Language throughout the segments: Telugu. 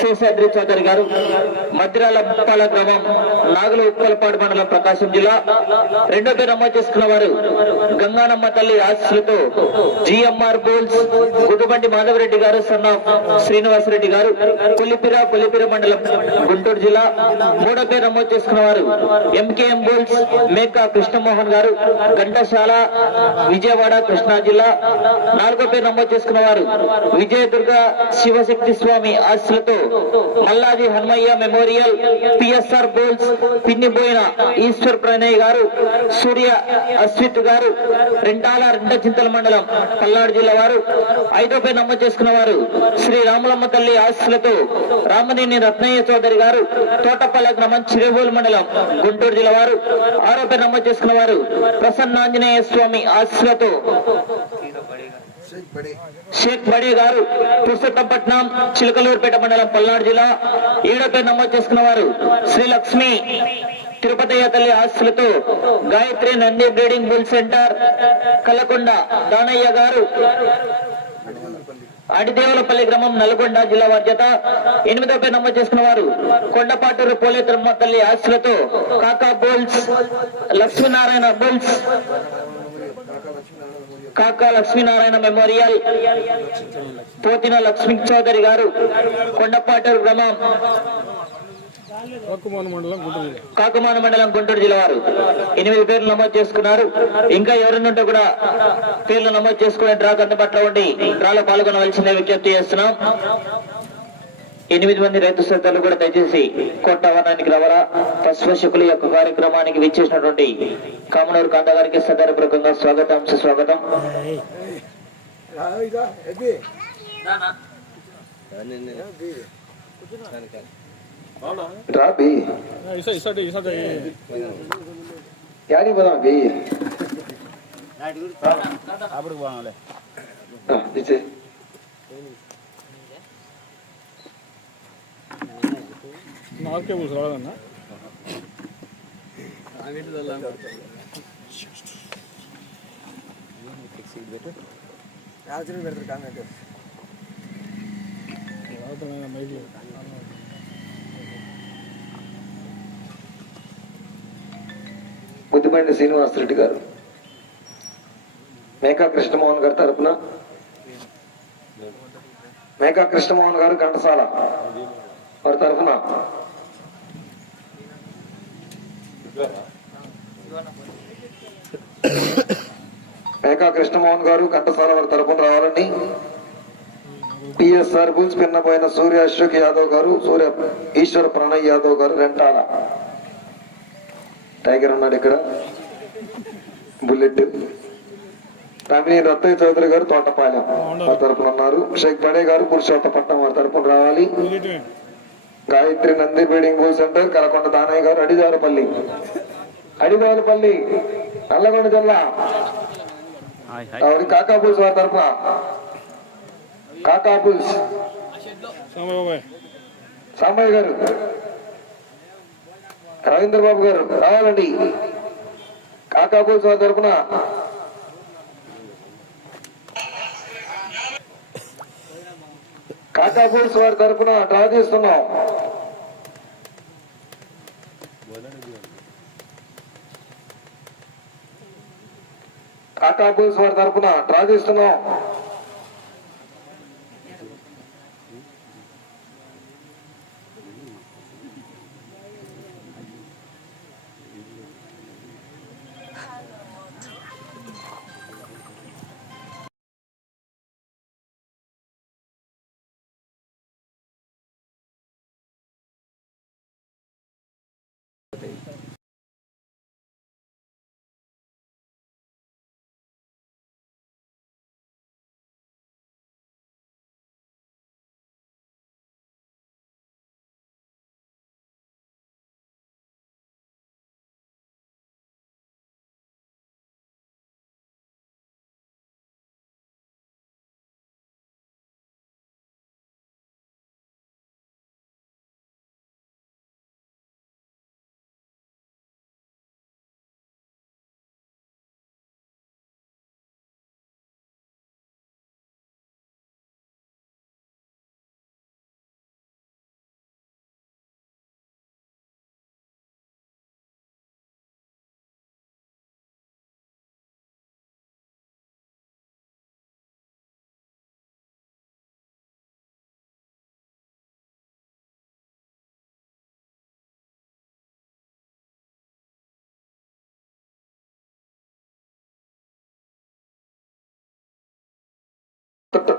శేషాద్రి చౌదరి గారు మద్రాల పాల గ్రామం నాగుల ఉప్పలపాడు మండలం ప్రకాశం జిల్లా. రెండో పేరు నమోదు చేసుకున్న వారు గంగానమ్మ తల్లి ఆశీస్సులతో జిఎంఆర్ బోల్స్ గుడ్డుబండి మాధవరెడ్డి గారు సన్న శ్రీనివాసరెడ్డి గారు కొల్లిపిర కొల్లిపిర మండలం గుంటూరు జిల్లా. మూడో పేరు నమోదు చేసుకున్న వారు ఎంకేఎం బోల్స్ మేకా కృష్ణమోహన్ గారు ఘంటశాల విజయవాడ కృష్ణా జిల్లా. నాలుగో పేరు నమోదు చేసుకున్న వారు విజయదుర్గ శివశక్తి స్వామి ఆశలతో మల్లాది హనుమయ్య మెమోరియల్ పిఎస్ఆర్ బోల్స్ పిన్నిపోయిన ఈశ్వర్ ప్రణయ్ గారు సూర్య అశ్విత్ గారు రెంటాల రెండ చింతల మండలం పల్నాడు జిల్లా వారు ఐదో పేరు నమోదు చేసుకున్న వారు శ్రీ రాములమ్మ తల్లి ఆశలతో రామనేని రత్నయ్య చౌదరి గారు తోటపల్లె గ్రామం చిరేబోలు మండలం గుంటూరు జిల్లా వారు ఆరో పేరు నమోదు చేసుకున్న వారు ప్రసన్నాంజనేయ స్వామి ఆశలతో షేక్ బడి గారు పురుషోత్తపట్నం చిలకలూరుపేట మండలం పల్నాడు జిల్లా ఏడో పేరు నమోదు చేసుకున్న వారు శ్రీ లక్ష్మి తిరుపతయ్య తల్లి ఆస్తులతో Gayatri Nandi breeding bull centre Kalakonda Danaiah garu Adidevulapalli గ్రామం నల్గొండ జిల్లా బాధ్యత ఎనిమిదో పేరు నమోదు చేసుకున్న వారు కొండపాటూరు పోలేతమ్మ తల్లి ఆస్తులతో కాకా bulls Lakshminarayana bulls Kaka Lakshminarayana memorial Pothina Lakshmi Chowdary garu Kondapaturu గ్రామం కాకుమాన మండలం గుంటూరు జిల్లా. వారు. ఎనిమిది పేర్లు నమోదు చేసుకున్నారు. ఇంకా ఎవరినుంటే కూడా పేర్లు నమోదు చేసుకునే డ్రాక్ అందుబాటులో ఉండి డ్రాలో పాల్గొనవలసిందే విజ్ఞప్తి చేస్తున్నాం. ఎనిమిది మంది రైతు శ్రద్ధలు కూడా దయచేసి కొట్టవనానికి రావాలా? పశుపశుకుల యొక్క కార్యక్రమానికి విచ్చేసినటువంటి కామనూరు కాంత గారికి సదరపూర్వకంగా స్వాగతం సుస్వాగతం. పోదాం బి అప్పుడు నాలుగే పులుసు రావాలన్నా మైకి బుద్ధిమండి శ్రీనివాసరెడ్డి గారు. మేకా కృష్ణమోహన్ గారి తరపున. మేకా కృష్ణమోహన్ గారు ఘంటసాల వారి తరపున. మేకా కృష్ణమోహన్ గారు ఘంటసాల వారి తరపున రావాలని పిఎస్ఆర్ బుల్స్ పిన్నపోయిన సూర్య అశోక్ యాదవ్ గారు సూర్య ఈశ్వర ప్రణయ్ యాదవ్ గారు రెంటాల. టైగర్ ఉన్నాడు ఇక్కడ. బుల్లెట్. తమిళ రత్తయ్య చౌదరి గారు తోటపాలెం వారి తరపున ఉన్నారు. షేక్ బడే గారు పురుషోత్తపట్నం వారి తరపున రావాలి. Gayatri Nandi building bull centre Kalakonda Danaiah garu Adidarupalli. Adidarupalli Nalgonda జిల్లా. ఎవరి వారి తరపున? కాకాబుల్స్ సాంబాబాయ్ సాంబయ్య గారు. రవీంద్ర బాబు గారు రావాలండి. కాకాబుల్స్ వారి తరపున? కాకాబుల్స్ వారి తరపున డ్రా తీస్తున్నాం. టాకూస్ వారి తరఫున డ్రా చేస్తున్నాం.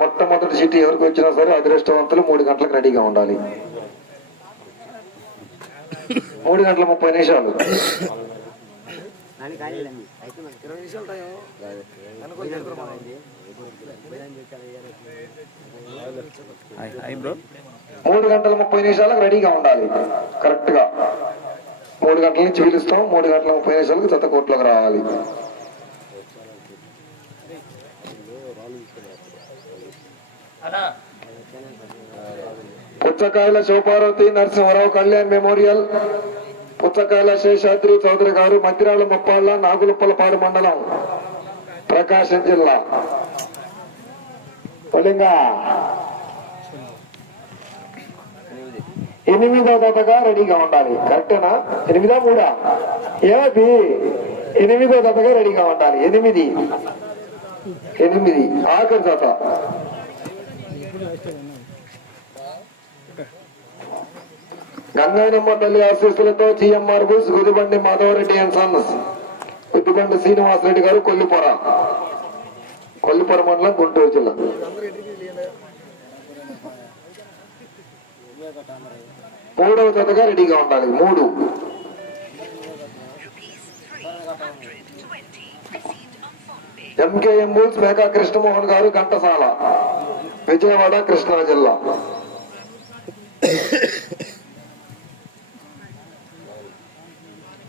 మొట్టమొదటి సిటీ ఎవరికి వచ్చినా సరే అదృష్టవంతులు మూడు గంటలకు రెడీగా ఉండాలి. మూడు గంటల ముప్పై నిమిషాలు. మూడు గంటల ముప్పై నిమిషాలకు రెడీగా ఉండాలి. కరెక్ట్గా మూడు గంటల నుంచి పిలుస్తాం మూడు గంటల ముప్పై నిమిషాలకు జత కోట్లోకి రావాలి. పుచ్చకాయల శోభారతి నరసింహరావు కళ్యాణ్ మెమోరియల్ పుచ్చకాయల శేషాద్రి చౌదరి గారు మందిరాల ముప్పాళ్ళ నాగులుప్పలపాడు మండలం ప్రకాశం జిల్లా. పులింగా. ఎనిమిదో దతగా రెడీగా ఉండాలి. కరెక్టేనా? ఎనిమిదా మూడా? ఏది ఎనిమిదో దతగా రెడీగా ఉండాలి. ఎనిమిది. ఎనిమిది. ఆఖరి దత గంగానమ్మ తల్లి ఆశీస్సులతో జిఎంఆర్ బుస్ గుదిబండి మాధవరెడ్డి అండ్ సన్స్ గుదిబండి శ్రీనివాసరెడ్డి గారు కొల్లిపొర. కొల్లిపొర మండలం గుంటూరు జిల్లా. మూడవ జతగా రెడీగా ఉండాలి. మూడు. ఎంకేఎం బుల్స్ మేకా కృష్ణమోహన్ గారు ఘంటసాల. విజయవాడ కృష్ణా జిల్లా.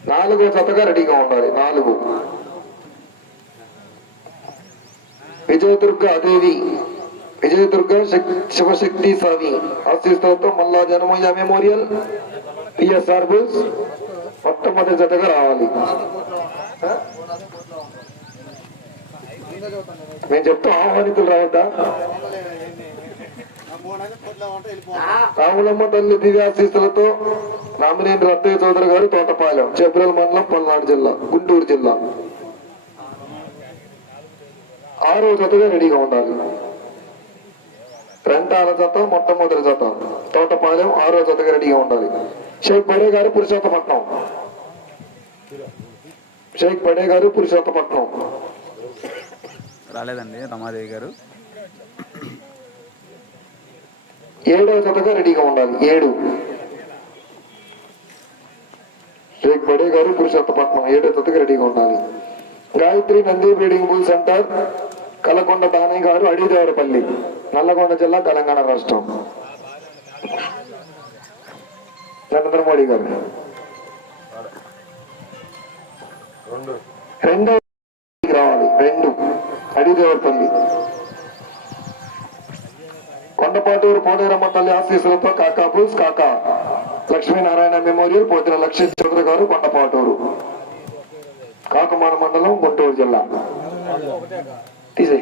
నాలుగో జతగా రెడీగా ఉండాలి నాలుగు. విజయదుర్గ దేవి విజయదుర్గ శక్- శివశక్తి స్వామి ఆశీస్సులతో మల్లా జనమయ్య మెమోరియల్ పిఎస్ఆర్ బుల్స్ మొట్టమొదటి జతగా రావాలి. మేము చెప్తాం ఆహ్వానితులు రావద్దా? రాములమ్మ తల్లి దివ్యాశీస్సులతో రామినేని రత్తయ్య చౌదరి గారు తోటపాలెం చేబ్రల్ మండలం పల్నాడు జిల్లా గుంటూరు జిల్లా. ఆరో జతగా రెడీగా ఉండాలి. రెంటాల జత మొట్టమొదటి జత. తోటపాలెం ఆరో జతగా రెడీగా ఉండాలి. షేక్ బడే గారు పురుషోత్తపట్నం షేక్ బడే గారు పురుషోత్తపట్నం రాలేదండి రమాదేవి గారు. ఏడో జతగా రెడీగా ఉండాలి. ఏడు. షేక్ బడే గారు పురుషోత్తపట్నం ఏడో జతగా రెడీగా ఉండాలి. Gayatri Nandi breeding bull centre Kalakonda Danaiah garu Adidevarapalli Nalgonda జిల్లా తెలంగాణ రాష్ట్రం. నరేంద్ర మోడీ గారు. రెండు అడిదేవరపల్లి కొండపాటూరు పోలేరమ్మ తల్లి ఆశీస్సులతో కాకా బుల్స్ కాకా. లక్ష్మీనారాయణ మెమోరియల్ పోతిన లక్ష్మీ చంద్ర గారు కొండపాటూరు. కాకమాన మండలం గుంటూరు జిల్లా. తీసే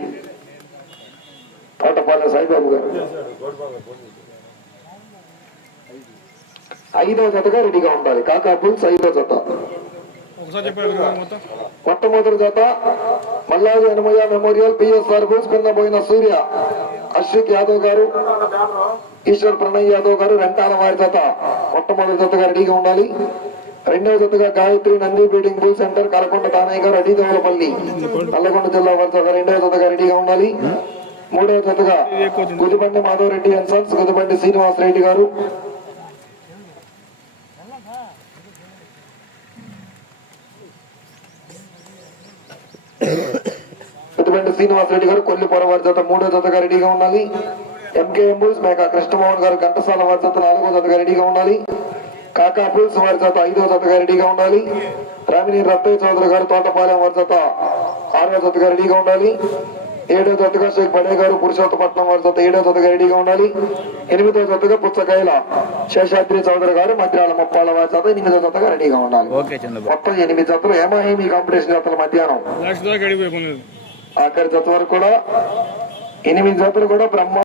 తోటపాలెం సాయిబాబు గారు. ఐదో జతగా రెడీగా ఉండాలి. కాకా బుల్స్ ఐదో జత. మొట్టమొదటి జత Malladi Hanumaiah memorial PSR bulls కింద పోయిన సూర్య అశ్విక్ యాదవ్ గారు ఈశ్వర్ ప్రణయ్ యాదవ్ గారు రెంటాల వారి జత. మొట్టమొదటి జతగా రెడీగా ఉండాలి. రెండవ జతగా Gayatri Nandi breeding bull centre Kalakonda Tanaiah garu Adidevalapalli Nalgonda జిల్లా వారి జత రెండవ జతగా రెడీగా ఉండాలి. మూడవ జతగా గుదిబండి మాధవరెడ్డి అండ్ సన్స్ గుదిబండి శ్రీనివాస్ రెడ్డి గారు శ్రీనివాస్ రెడ్డి గారు కొల్లిపొర వారి జత మూడో జతగా రెడీగా ఉండాలి. ఎంకే ఎంబుల్స్ మేక కృష్ణమోహన్ గారు ఘంటసాల వారి జత నాలుగో జతగా రెడీగా ఉండాలి. కాకా పుల్స్ వారి జత ఐదో జతగా రెడీగా ఉండాలి. రామిని రత్తయ్య చౌదరి గారు తోటపాలెం వారి జత ఆరో జతగా రెడీగా ఉండాలి. ఏడో జతగా షేక్ బడే గారు పురుషోత్తపట్నం వారి జత ఏడో జతగా రెడీగా ఉండాలి. ఎనిమిదో జతగా పుచ్చకాయల శేషాద్రి చౌదరి గారు మంత్రాల ముప్పాల వారి జత ఎనిమిదో జతగా రెడీగా ఉండాలి. మొత్తం ఎనిమిది జతలు ఏమాహేమి కాంపిటీషన్ జతలు మధ్యాహ్నం? లాస్ట్ ఆఖరి జత వరకు కూడా ఎనిమిది జతలు కూడా బ్రహ్మ